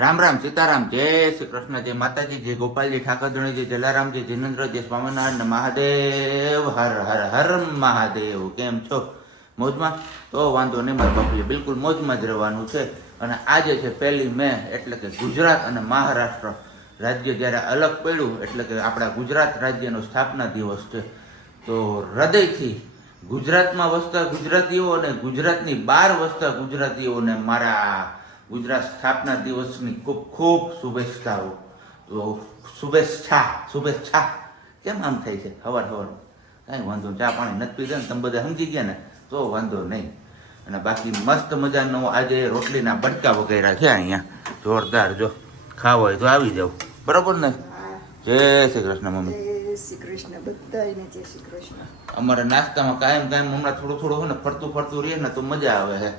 રામ રામ સીતારામ જય શ્રી કૃષ્ણ જય માતાજી જય ગોપાલજી ઠાકરધણી જય જલારામજી જીનેન્દ્ર જય સ્વામિનારાયણ મહાદેવ હર હર હર મહાદેવ. કેમ છો? મોજમાં? તો વાંધો નહીં મારા બાપુએ બિલકુલ મોજમાં જ રહેવાનું છે. અને આજે છે 1 મે એટલે કે ગુજરાત અને મહારાષ્ટ્ર રાજ્ય જ્યારે અલગ પડ્યું એટલે કે આપણા ગુજરાત રાજ્યનો સ્થાપના દિવસ છે. તો હૃદયથી ગુજરાતમાં વસતા ગુજરાતીઓ અને ગુજરાતની બહાર વસતા ગુજરાતીઓને મારા ગુજરાત સ્થાપના દિવસની ખૂબ ખૂબ શુભેચ્છાઓ. તો શુભેચ્છા કેમ આમ થાય છે હવાર કાંઈ વાંધો નહીં, ચા પાણી નથી પીધા ને તમે બધા સમજી ગયા ને તો વાંધો નહીં. અને બાકી મસ્ત મજાનો આજે રોટલીના બટકા વગેરે છે અહીંયા જોરદાર. જો ખાવા હોય તો આવી જાવ, બરોબર ને? જય શ્રી કૃષ્ણ મમ્મી. જય શ્રી કૃષ્ણ બધાને જય શ્રી કૃષ્ણ. અમારા નાસ્તામાં કાયમ હમણાં થોડું થોડું ને ફરતું રહીએ ને તો મજા આવે છે.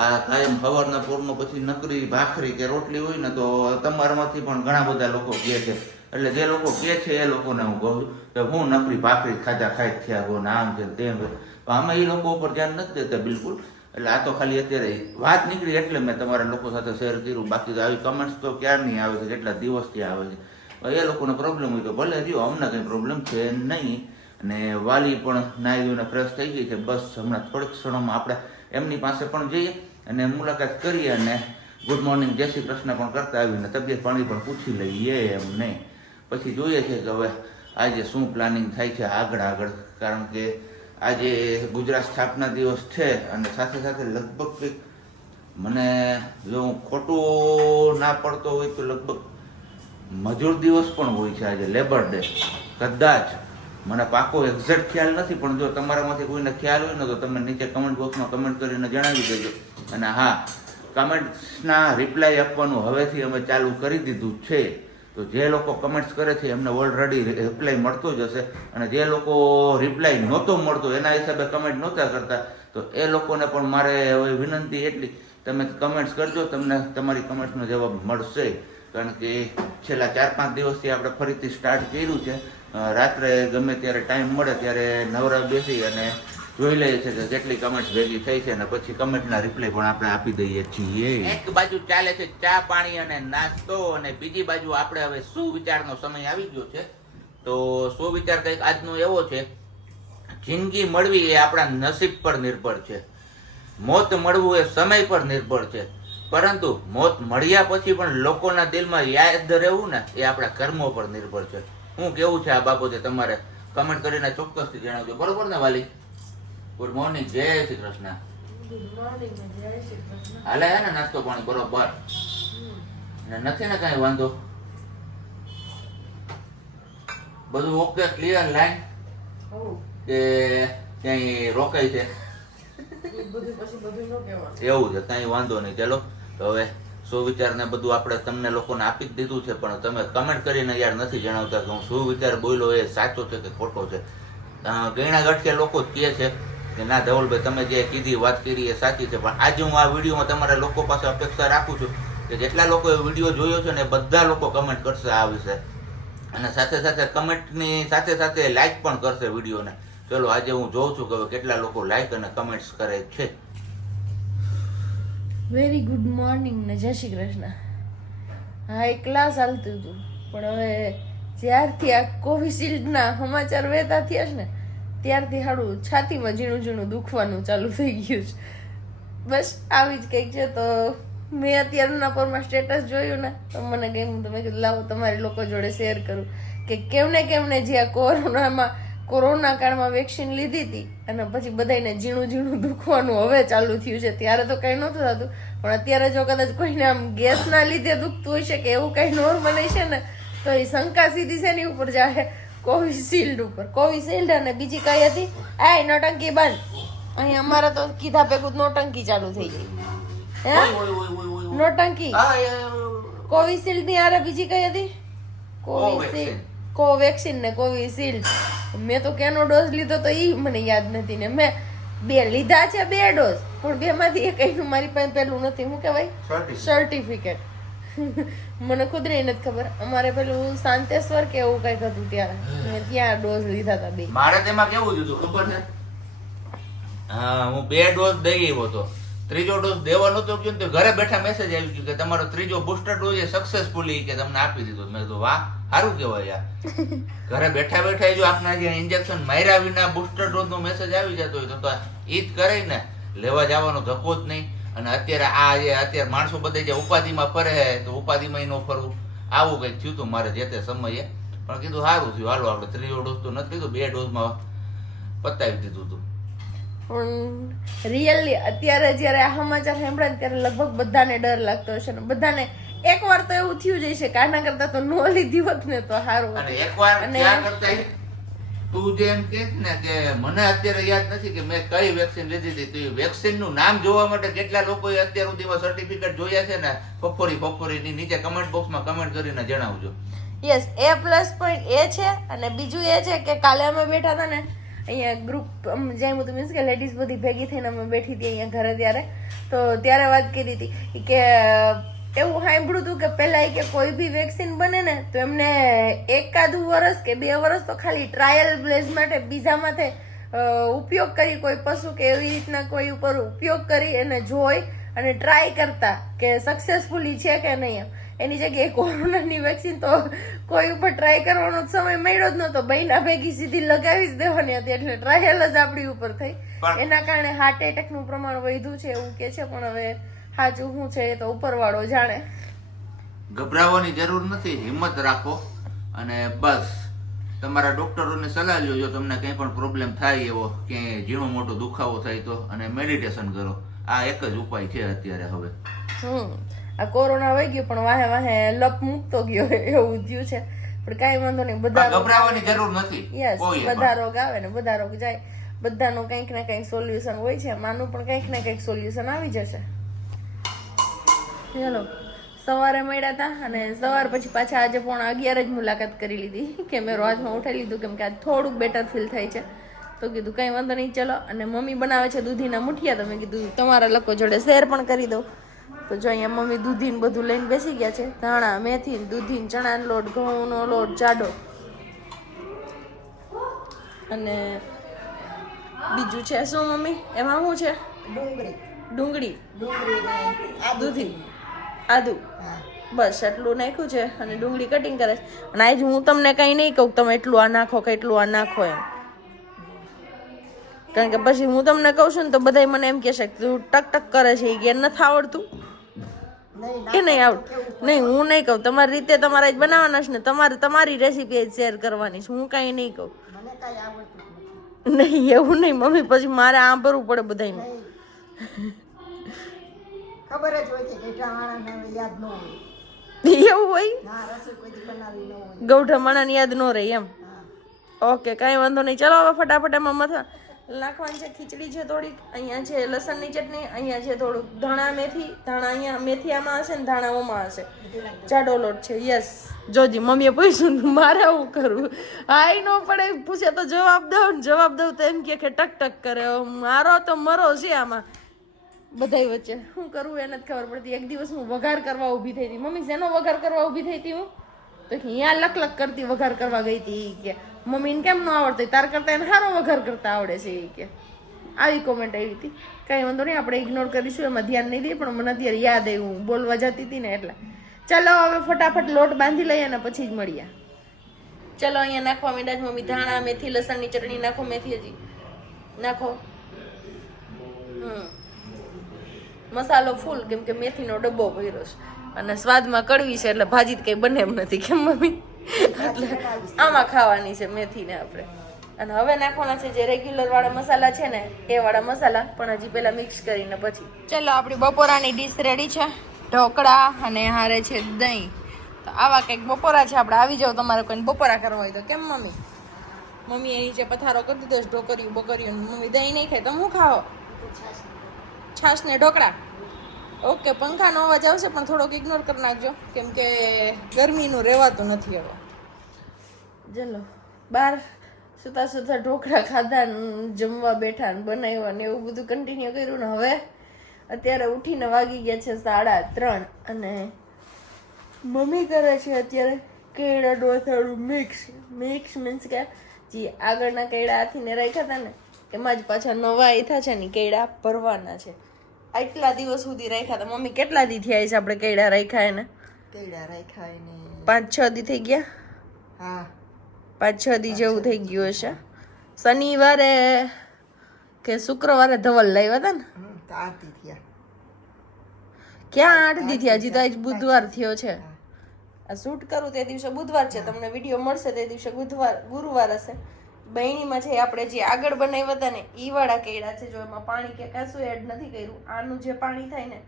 આ કાયમ સવારના પોરમાં પછી નકરી ભાખરી કે રોટલી હોય ને તો તમારામાંથી પણ ઘણા બધા લોકો કહે છે, એટલે જે લોકો કહે છે એ લોકોને હું કહું કે હું નકરી ભાખરી ખાઈ થયા ગો ને આમ છે તેમ છે. અમે એ લોકો ઉપર ધ્યાન નથી દેતા બિલકુલ. એટલે આ તો ખાલી અત્યારે વાત નીકળી એટલે મેં તમારા લોકો સાથે શેર કર્યું. બાકી તો આવી કમેન્ટ્સ તો ક્યારની આવે છે, કેટલા દિવસથી આવે છે. એ લોકોને પ્રોબ્લેમ હોય તો ભલે રહ્યો, અમને કંઈ પ્રોબ્લેમ છે નહીં. અને વાલી પણ નાહી ધોઈને ફ્રેશ થઈ ગઈ છે. બસ હમણાં થોડીક ક્ષણોમાં આપણે એમની પાસે પણ જઈએ અને મુલાકાત કરીએ અને ગુડ મોર્નિંગ જય શ્રી કૃષ્ણ પણ કરતા આવીને તબિયત પાણી પણ પૂછી લઈએ એમ નહીં. પછી જોઈએ છે કે હવે આજે શું પ્લાનિંગ થાય છે આગળ. કારણ કે આજે ગુજરાત સ્થાપના દિવસ છે અને સાથે સાથે લગભગ કંઈક મને જો ખોટું ના પડતો હોય તો લગભગ મજૂર દિવસ પણ હોય છે આજે, લેબર ડે કદાચ. મને પાકો એક્ઝેક્ટ ખ્યાલ નથી, પણ જો તમારામાંથી કોઈને ખ્યાલ હોય ને તો તમે નીચે કમેન્ટ બોક્સમાં કમેન્ટ કરીને જણાવી દેજો. અને હા, કમેન્ટ્સના રિપ્લાય આપવાનું હવેથી અમે ચાલુ કરી દીધું છે. તો જે લોકો કમેન્ટ્સ કરે છે એમને ઓલરેડી રિપ્લાય મળતો જ હશે. અને જે લોકો રિપ્લાય નહોતો મળતો એના હિસાબે કમેન્ટ નહોતા કરતા તો એ લોકોને પણ મારે હવે વિનંતી એટલી, તમે કમેન્ટ્સ કરજો, તમને તમારી કમેન્ટ્સનો જવાબ મળશે. કારણ કે છેલ્લા 4-5 દિવસથી આપણે ફરીથી સ્ટાર્ટ કર્યું છે. રાત્રે ગમે ત્યારે ટાઈમ મળે ત્યારે નવરા બેસી અને જોઈ લઈએ છીએ કે કેટલી કમેન્ટ્સ ભેગી થઈ છે અને પછી કમેન્ટના રિપ્લાય પણ આપણે આપી દઈએ છીએ. એક બાજુ ચાલે છે ચા પાણી અને નાસ્તો અને બીજી બાજુ આપણે હવે સુવિચારનો સમય આવી ગયો છે. તો સુવિચાર કંઈક આજનો એવો છે, જિંદગી મળવી એ આપણા નસીબ પર નિર્ભર છે, મોત મળવું એ સમય પર નિર્ભર છે, પરંતુ મોત મળ્યા પછી પણ લોકોના દિલમાં યાદ રહેવું ને એ આપણા કર્મો પર નિર્ભર છે. શું કેવું છે આ બાબતે તમારે કમેન્ટ કરીને ચોક્કસથી જણાવજો, બરોબર ને વાલી? ગુડ મોર્નિંગ જય શ્રી કૃષ્ણ. ગુડ મોર્નિંગ જય શ્રી કૃષ્ણ. હાલે હે ને નાસ્તો પાણી બરોબર ને? નથી ને કઈ વાંધો? બધું ઓકે ક્લિયર લાઈન કે ક્યાંય રોકાય છે? એવું છે, કઈ વાંધો નહીં. ચાલો તો હવે સુવિચાર ને બધું આપણે તમને લોકોને આપી જ દીધું છે, પણ તમે કમેન્ટ કરીને યાર નથી જણાવતા કે હું સુવિચાર બોલ્યો એ સાચો છે કે ખોટો છે. ગયણા ગઠિયા લોકો જ કહે છે કે ના ધવલભાઈ તમે જે કીધી વાત કરી એ સાચી છે. પણ આજે હું આ વિડીયોમાં તમારા લોકો પાસે અપેક્ષા રાખું છું કે જેટલા લોકોએ વિડીયો જોયો છે ને એ બધા લોકો કમેન્ટ કરશે આ વિશે, અને સાથે સાથે કમેન્ટની સાથે સાથે લાઈક પણ કરશે વિડીયોને. ચલો આજે હું જોઉં છું કે કેટલા લોકો લાઈક અને કમેન્ટ્સ કરે છે. વેરી ગુડ મોર્નિંગ ને જય શ્રી કૃષ્ણ. હા, એક ક્લાસ ચાલતું હતું, પણ હવે જ્યારથી આ કોવિશિલ્ડના સમાચાર વહેતા થયા છે ને ત્યારથી સારું છાતીમાં ઝીણું દુખવાનું ચાલુ થઈ ગયું છે. બસ આવી જ કંઈક છે. તો મેં અત્યારના પરમાં સ્ટેટસ જોયું ને તો મને ગમ્યું, તો મેં કીધું લાવો તમારી લોકો જોડે શેર કરું કે કેમને જે આ કોરોના કાળમાં વેક્સિન લીધી હતી અને પછી બધાને ઝીણું દુખવાનું હવે ચાલુ થયું છે. ત્યારે તો કંઈ નહોતું થતું, પણ અત્યારે જો કદાચ કોઈને આમ ગેસના લીધે દુખતું હોય છે કે એવું કંઈ નોર્મલ છે ને તો એ શંકા સીધી શેની ઉપર જાય? કોવિશિલ્ડ ઉપર. કોવિશિલ્ડ અને બીજી કઈ હતી આ નોટંકી બંધ. અહીં અમારા તો કીધા ભેગું નોટંકી ચાલુ થઈ ગઈ. હે નોટંકી કોવિશિલ્ડ ની આરે બીજી કઈ હતી? કોવેક્સિન ને કોવિશિલ્ડ. મેં તો કેનો ડોઝ લીધો તો ઈ મને યાદ નથી ને મેં 2 લીધા છે, 2 ડોઝ, પણ 2 માંથી એકનું મારી પાસે પેલું નથી. શું કહેવાય? સર્ટિફિકેટ. મને ખુદ ને નથી ખબર. અમારે પેલું શાંતેશ્વર કે એવું કઈક હતું ત્યારે મેં ત્યાં ડોઝ લીધા હતા 2. મારે તેમાં કેવું હતું ખબર છે? હા, હું 2 ડોઝ દઈ આવ્યો હતો. ત્રીજો ડોઝ દેવાનો તો ગયો ને તો ઘરે બેઠા મેસેજ આવી ગયો કે તમારો ત્રીજો બુસ્ટર ડોઝ સક્સેસફુલી કે તમને આપી દીધો. મેં કીધું વાહ, સારું કહેવાય યાર. ઘરે બેઠા બેઠા જો આપના જે ઇન્જેક્શન માર્યા વિના બુસ્ટર ડોઝ નો મેસેજ આવી જતો હોય તો ઈ જ કરે ને, લેવા જવાનો ધક્કો જ નહીં. અને અત્યારે માણસો બધા જે ઉપાધિમાં ફરે તો ઉપાધિમાં ન ફરવું, આવું કંઈક થયું હતું મારે જે તે સમયે. પણ કીધું સારું થયું, હાલો આપણે ત્રીજો ડોઝ તો નથી લીધો, 2 ડોઝમાં પતાવી દીધું હતું. પણ રિયલી અત્યારે જયારે આ સમાચાર સાંભળે ત્યારે લગભગ બધાને ડર લાગતો હશે ને બધાને એકવાર તો એવું થયું જશે કે આના કરતા તો નો લીધી હોત ને તો સારું. અને એકવાર ત્યાં કરતા તું જે એમ કે ને કે મને અત્યારે યાદ નથી કે મેં કઈ વેક્સિન લીધી હતી, તો વેક્સિન નું નામ જોવા માટે કેટલા લોકોએ અત્યાર સુધીમાં સર્ટિફિકેટ જોયા છે ને, ફફોરી ની નીચે કમેન્ટ બોક્સમાં કમેન્ટ કરીને જણાવજો. યસ, એ પ્લસ પોઈન્ટ એ છે. અને બીજું એ છે કે કાલે અમે બેઠા હતા ને અહીંયા ગ્રુપ જેમ હતું, મીન્સ કે લેડીઝ બધી ભેગી થઈને અમે બેઠી હતી અહીંયા ઘરે, ત્યારે વાત કરી હતી કે એવું સાંભળ્યું હતું કે પહેલા કે કોઈ બી વેક્સિન બને ને તો એમને એકાદું વર્ષ કે 2 વર્ષ તો ખાલી ટ્રાયલ બેઝ માટે બીજા માથે ઉપયોગ કરી, કોઈ પશુ કે એવી રીતના કોઈ ઉપર ઉપયોગ કરી એને જોઈ અને ટ્રાય કરતા કે સક્સેસફુલી છે કે નહીં. એની જગ્યાએ કોરોનાની વેક્સિન તો કોઈ ઉપર ટ્રાય કરવાનો સમય મળ્યો જ નતો, બહેના ભેગી સીધી લગાવી જ દેવાની હતી, એટલે ટ્રાયલ જ આપણી ઉપર થઈ. એના કારણે હાર્ટ એટેક નું પ્રમાણ વધ્યું છે એવું કે છે. પણ હવે સાચું શું છે એ તો ઉપરવાળો જાણે. ગભરાવાની જરૂર નથી, હિંમત રાખો અને બસ તમારા ડોક્ટરોની સલાહ લ્યો. જો તમને કંઈ પણ પ્રોબ્લેમ થાય એવો કે ઝીણો મોટો દુખાવો થાય તો, અને મેડિટેશન કરો. આ એક જ ઉપાય છે અત્યારે. હવે આ કોરોના વહી ગયો પણ વાહે વાહે લપ મૂકતો ગયો એવું થયું છે. પણ કાંઈ વાંધો નહીં, બધા ગભરાવાની જરૂર નથી. યસ, બધા રોગ આવે ને બધા રોગ જાય, બધાનું કંઈક ને કંઈક સોલ્યુશન હોય છે. માનું પણ કંઈક ને કંઈક સોલ્યુશન આવી જશે. ચલો, સવારે મળ્યા હતા અને સવાર પછી પાછા આજે 11:30 જ મુલાકાત કરી લીધી. કેમેરો હાથમાં ઉઠાવી લીધું કેમ કે આજ થોડુંક બેટર ફીલ થાય છે. તો કીધું કંઈ વાંધો નહીં, ચલો. અને મમ્મી બનાવે છે દૂધીના મુઠિયા, તો મેં કીધું તમારા લોકો જોડે શેર પણ કરી દઉં. તો જો અહીંયા મમ્મી દૂધીને બધું લઈને બેસી ગયા છે. ધાણા, મેથી, દૂધીન, ચણાનો લોટ, ઘઉંનો લોટ, જાડો, અને બીજું છે શું મમ્મી એમાં શું છે? ડુંગળી, દૂધી, આદુ, બસ એટલું નાખ્યું છે. અને ડુંગળી કટિંગ કરે છે. અને આજ હું તમને કઈ નહીં કહું તમે એટલું આ નાખો કે એટલું આ નાખો એમ, કારણ કે પછી હું તમને કહું છું ને તો બધા મને એમ કહેશે કે તું ટક ટક કરે છે, એ નથી આવડતું કે નહીં આવડતું. નહીં, હું નહીં કહું, તમારી રીતે તમારે જ બનાવવાના છે ને, તમારે તમારી રેસીપી જ શેર કરવાની છે, હું કાંઈ નહીં કહું. નહીં એવું નહીં મમ્મી, પછી મારે સાંભળવું પડે બધાને. ખબર જ હોય કે ગૌઠા યાદ ન હોય, એવું હોય, ગૌઠા માણાને યાદ ન રહે એમ. ઓકે, કાંઈ વાંધો નહીં. ચલો હવે ફટાફટ એમાં મથા નાખવાની છે. ખીચડી છે થોડીક, અહીંયા છે લસણની ચટણી, અહીંયા છે થોડુંક ધાણા મેથી, ધાણા અહીંયા મેથી આમાં હશે ને ધાણા ઓમાં હશે, જાડો લોટ છે. યસ, જોજી મમ્મીએ પૂછ્યું મારે આવું કરવું, આઈ ન પડે પૂછે તો જવાબ દઉં ને, જવાબ દઉં તો એમ કે ટક ટક કરે. મારો તો મરો છે આમાં બધાય વચ્ચે, શું કરવું એને જ ખબર પડતી. એક દિવસ હું વઘાર કરવા ઊભી થઈ હતી. મમ્મી શેનો વઘાર કરવા ઊભી થઈ હતી? હું તો અહીંયા લક કરતી વઘાર કરવા ગઈ હતી. કે મમ્મીને કેમ ન આવડતો, તાર કરતા એને સારો વઘાર કરતા આવડે છે એ કે. આવી કોમેન્ટ આવી હતી. કાંઈ વાંધો નહીં, આપણે ઇગ્નોર કરીશું, એમાં ધ્યાન નહીં દઈએ. પણ મને અત્યારે યાદ આવ્યું, બોલવા જતી હતી ને એટલે. ચાલો હવે ફટાફટ લોટ બાંધી લઈએ અને પછી જ મળીએ. ચલો અહીંયા નાખવા માંડ્યા જ મમ્મી ધાણા, મેથી, લસણની ચટણી નાખો. મેથી હજી નાખો. મસાલો ફૂલ, કેમ કે મેથીનો ડબ્બો ભર્યો છે અને સ્વાદમાં કડવી છે એટલે ભાજી જ કંઈ બને એમ નથી, કેમ મમ્મી? એટલે આમાં ખાવાની છે મેથીને આપણે. અને હવે નાખવાના છે જે રેગ્યુલર વાળા મસાલા છે ને એ વાળા મસાલા, પણ હજી પહેલા મિક્સ કરીને પછી. ચલો, આપણી બપોરાની ડીશ રેડી છે. ઢોકળા અને હારે છે દહીં. તો આવા કંઈક બપોરા છે. આપણે આવી જાવ તમારે કોઈને બપોરા કરવા હોય તો. કેમ મમ્મી? મમ્મી એ નીચે પથારો કરી દીધો છે, ઢોકરીયું બકરીયું. મમ્મી દહીં નહીં ખાય, તમે શું ખાઓ? છાશ ને ઢોકળા. ઓકે, પંખાનો અવાજ આવશે પણ થોડોક ઇગ્નોર કરી નાખજો, કેમ કે ગરમીનું રહેવાતું નથી હવે. ચલો, બહાર સુતા સુતા ઢોકળા ખાધા, જમવા બેઠા ને બનાવ્યા ને એવું બધું કન્ટિન્યુ કર્યું ને હવે અત્યારે ઉઠીને વાગી ગયા છે 3:30 અને મમ્મી કરે છે અત્યારે કેળા ડોસાળું મિક્સ મીન્સ કે જે આગળના કેળા હાથીને રાખ્યા હતા ને એમાં જ પાછા નવા એથા છે ને કેળા ભરવાના છે. આટલા દિવસ સુધી રાખ્યા હતા મમ્મી. કેટલા દી થયા છે આપણે કેળા રાખ્યા એને? કેળા રાખ્યા એને 5-6 દી થઈ ગયા. હા 5-6 દી જેવું થઈ ગયું હશે. શનિવારે કે શુક્રવારે ધવલ લાવ્યા હતા ને? તો આરતી થયા. ક્યાં 8 દી થયા? હજી તો આજ બુધવાર થયો છે. આ શૂટ કરું તે દિવસે બુધવાર છે, તમને વિડીયો મળશે તે દિવસે ગુરુવાર હશે. બહેણીમાં છે આપણે જે આગળ બનાવ્યા હતા ને ઈ વાળા કેળા છે. જો એમાં પાણી કે કશું એડ નથી કર્યું. આનું જે પાણી થાય ને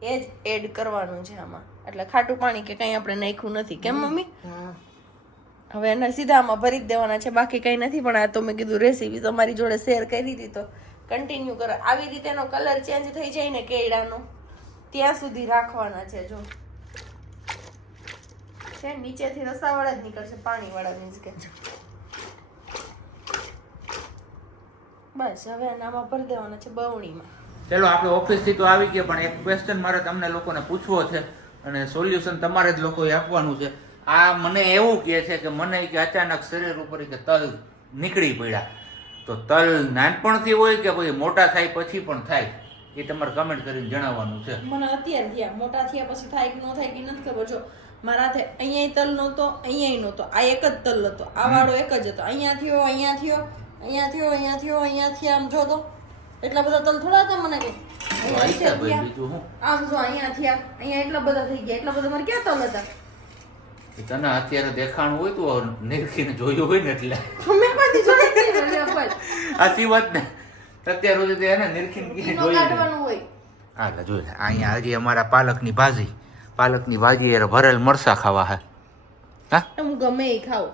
એ જ એડ કરવાનું છે આમાં. એટલે ખાટું પાણી કે કંઈ આપણે નાખ્યું નથી. કેમ મમ્મી? હા હવે એને સીધા આમાં ભરી જ દેવાના છે, બાકી કંઈ નથી. પણ આ તો મેં કીધું રેસીપી તમારી જોડે શેર કરી હતી તો કન્ટિન્યુ કરો. આવી રીતે એનો કલર ચેન્જ થઈ જાય ને કેળાનો ત્યાં સુધી રાખવાના છે. જો છે નીચેથી રસાવાળા જ નીકળશે, પાણીવાળા મીન્સ કે. બસ હવે આમાં ભરી દેવાના છે બવણીમાં. ચલો આપણે ઓફિસથી તો આવી ગયા, પણ એક ક્વેશ્ચન મારે તમને લોકોને પૂછવો છે અને સોલ્યુશન તમારે જ લોકોએ આપવાનું છે. આ મને એવું કહે છે કે મને કે અચાનક શરીર ઉપર કે તલ નીકળી પડ્યા, તો તલ નાનપણથી હોય કે પછી મોટા થાય પછી પણ થાય? એ તમારે કમેન્ટ કરીને જણાવવાનું છે. મને અત્યારે થયા, મોટા થયા પછી થાય કે ન થાય કે નથી ખબર. જો મારા હાથે અહીંયા તલ નહોતો, અહીંયા નહોતો, આ એક જ તલ હતો, આ વાળો એક જ હતો. અહીંયા થયો, અહીંયા થયો, અહીંયા થયો, અહીંયા થયો, અહીંયા થયા. આમ જો તો એટલા બધા તલ થોડા હતા મને કઈ. બીજું હું આમ જો અહીંયા થયા, અહીંયા એટલા બધા થઈ ગયા. એટલા બધા મારે ક્યાં તલ હતા? તને અત્યારે દેખાણું હોય તો નિરખીને જોયું હોય ને એટલે મેં કોઈ જોઈ સાચી વાત ને. અત્યાર સુધી તો એને નિરખીને જોયું કાઢવાનું હોય. હા જોઈ લે. અહીંયા હજી અમારા પાલકની ભાજી એ ભરેલ મરસા ખાવા હે. હા હું ગમે એ ખાવ.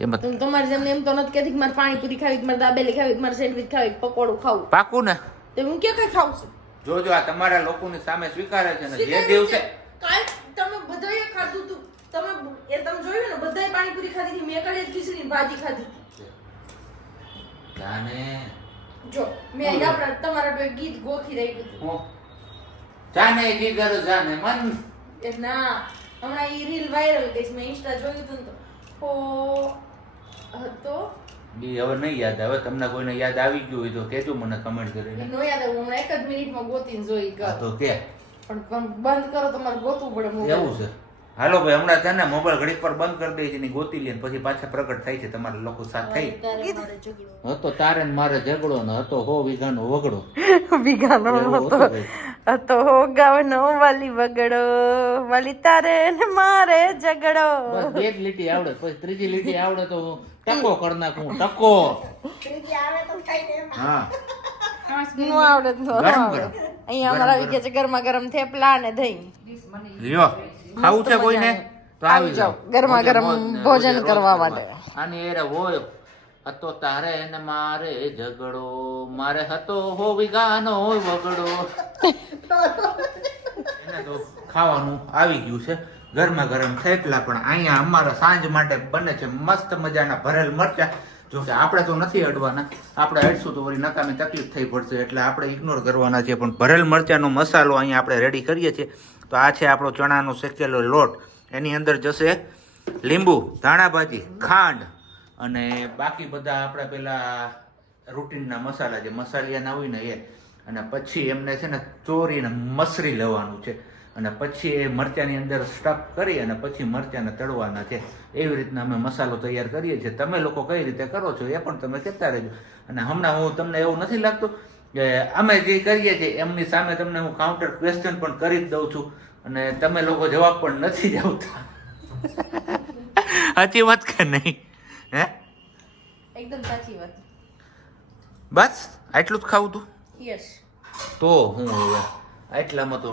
એમાં તમે તમારી જેમ એમ તો નથી કહેતી કે મારે પાણીપુરી ખાવી, મારે દાબેલી ખાવી, મારે સેન્ડવિચ ખાવી, પકોડું ખાવું. પાકું ને? તો હું ક્યાં કઈ ખાવ છું? જોજો આ તમારા લોકોની સામે સ્વીકારે છે ને જે દિવસે કાલ તમે બધાએ ખાધું તું. તમે જોયું ને બધાએ પાણીપુરી ખાધી હતી, મેં કાલે ખીચડી ની ભાજી ખાધી હતી. જાને જો મેં આપણા તમારા બે ગીત ગોખી રાખ્યું હતું. જાને જીગર જાને મન. એ ના હમણાં ઈ રીલ વાયરલ ગઈ છે, મેં ઇન્સ્ટા જોયું હતું ને તો હતો બી હવે નહીં યાદ આવે. તમને કોઈને યાદ આવી ગયું હોય તો કહેજો મને કમેન્ટ કરીને. નો યાદ આવ્યું. હમણાં 1 જ મિનિટમાં ગોતીને જોઈ હા ગયો. તો કે પણ બંધ કરો તમારે ગોતવું પડે મોબાઈલ. એવું છે. હાલો ભાઈ હમણાં છે ને મોબાઈલ ઘડીક પર બંધ કરી દે છે ને ગોતી લે પછી પાછા પ્રગટ થાય છે તમારા લોકો સાથે થઈ. હતો તારે ને મારે ઝઘડો ને હતો 100 વીઘાનો વગડો. વીઘાનો હતો ગાવનો વાલી વગડો, વાલી તારે ને મારે ઝઘડો. બસ બે જ લીટી આવડે, પછી ત્રીજી લીટી આવડે તો ટકો કરી નાખું. ટકો ત્રીજી આવે તો ખાઈને એમ. હા નું આવડે તો ગરમ આવડે. ગરમ. અહીંયા અમારા આવી ગયા છે ગરમા ગરમ થેપલા ને દહીં. લ્યો ખાવું છે કોઈને તો આવી જાવ ગરમા ગરમ ભોજન કરવા માટે. આની એરે હોય હતો તારે ને મારે ઝઘડો, મારે હતો 100 વીઘાનો વગડો. એને તો ખાવાનું આવી ગયું છે ગરમા ગરમ થેપલા. પણ અહીંયા અમારા સાંજ માટે બને છે મસ્ત મજાના ભરેલ મરચા. જો કે આપણે તો નથી અડવાના, આપણે અડશું તો વળી નકામી તકલીફ થઈ પડશે એટલે આપણે ઇગ્નોર કરવાના છે. પણ ભરેલ મરચાનો મસાલો અહીંયા આપણે રેડી કરીએ છીએ. તો આ છે આપણો ચણાનો શેકેલો લોટ. એની અંદર જશે લીંબુ, ધાણાભાજી, ખાંડ અને બાકી બધા આપણે પેલા રૂટીનના મસાલા જે મસાલિયાના હોય ને એ. અને પછી એમને છે ને ચોરીને મસરી લેવાનું છે અને પછી એ મરચાંની અંદર સ્ટફ કરી અને પછી મરચાંને તળવાના છે. એવી રીતના અમે મસાલો તૈયાર કરીએ છીએ. તમે લોકો કઈ રીતે કરો છો એ પણ તમે કહેતા રહેજો. અને હમણાં હું તમને એવું નથી લાગતું કે અમે જે કરીએ છીએ એમની સામે તમને હું કાઉન્ટર ક્વેશ્ચન પણ કરી જ દઉં છું અને તમે લોકો જવાબ પણ નથી જ આવતા. સાચી વાત કે નહીં? હે એકદમ સાચી વાત. બસ આટલું જ ખાવું તું? યસ. તો હું હવે આટલામાં તો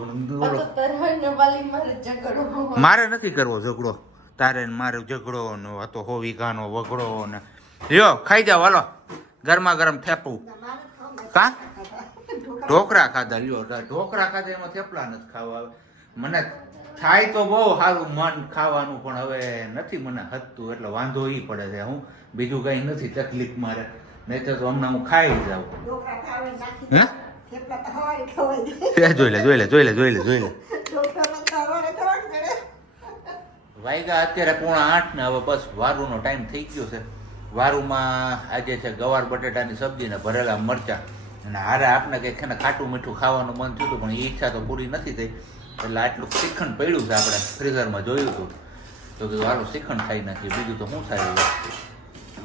ઝઘડો મારે નથી કરવો ઝઘડો. તારે ને મારે ઝઘડો ને હતો 100 વીઘાનો વગડો ને. લ્યો ખાઈ જાવ હાલો ગરમા ગરમ થેપલું. કા ઢોકળા ખાધા? લ્યો ઢોકળા ખાધા એમાં થેપલા નથી ખાવા. મને થાય તો બહુ સારું મન ખાવાનું પણ હવે નથી મને હતતું એટલે વાંધો ઈ પડે છે. હું બીજું કઈ નથી તકલીફ મારે, નહીં તો હમણાં હું ખાઈ જાઉં. ઢોકળા ખાવા નાખી હે થેપલા તો હવારે ખવાય. જોઈ લે ઢોકળા તો હવારે ખવાય કરે. વાગ્યા અત્યારે 7:45 ને હવે બસ વારુનો ટાઈમ થઈ ગયો છે. વારુમાં આજે છે ગવાર બટેટાની સબ્જી ને ભરેલા મરચા અને હારે આપને કંઈક છે ને ખાટું મીઠું ખાવાનું મન થયું હતું પણ એ ઈચ્છા તો પૂરી નથી થઈ એટલે આટલું શ્રીખંડ પડ્યું છે આપણે ફ્રીઝરમાં જોયું હતું તો કીધું હારું શ્રીખંડ ખાઈ નાખીએ બીજું તો શું થાય હવે.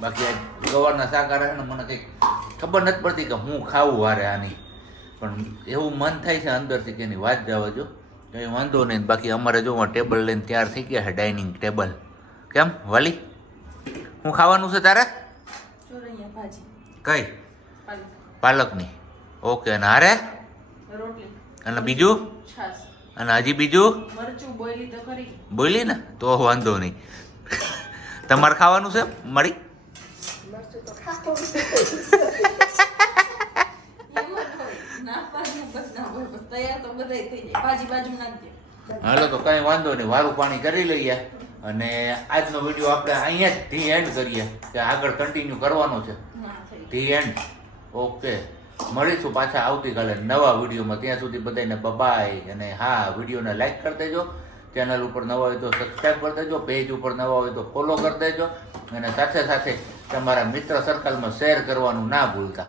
બાકી આ ગવારના શાક આરે છે ને મને કંઈક ખબર નથી પડતી કે હું ખાવું વારે આની પણ એવું મન થાય છે અંદરથી કે એની વાત જવા જો કંઈ વાંધો નહીં. બાકી અમારે જો ટેબલ લઈને તૈયાર થઈ ગયા છે ડાઇનિંગ ટેબલ. કેમ વાલી શું ખાવાનું છે તારે? ચોરૈયા ભાજી કઈ? પાલક પાલકની. ઓકે અને હારે રોટલી અને બીજું છાસ અને હજી બીજું મરચું બોઈલી તો કરી બોલી ને તો વાંધો નહીં. તમારે ખાવાનું છે મળી? મરચું તો ખાતું તૈયાર તો બધાય થઈ જાય ભાજી બાજુ નાખજે. હાલો તો કઈ વાંધો નહીં વારું પાણી કરી લઈએ અને આજનો વિડીયો આપણે અહીંયા જ ધી એન્ડ કરીએ કે આગળ કન્ટિન્યુ કરવાનો છે ધી એન્ડ. ઓકે મળીશું પાછા આવતીકાલે નવા વિડીયોમાં. ત્યાં સુધી બધાને બાય અને હા વિડીયોને લાઈક કરી દેજો, ચેનલ ઉપર નવા હોય તો સબસ્ક્રાઈબ કરી દેજો, પેજ ઉપર નવા હોય તો ફોલો કરી દેજો અને સાથે સાથે તમારા મિત્ર સર્કલમાં શેર કરવાનું ના ભૂલતા.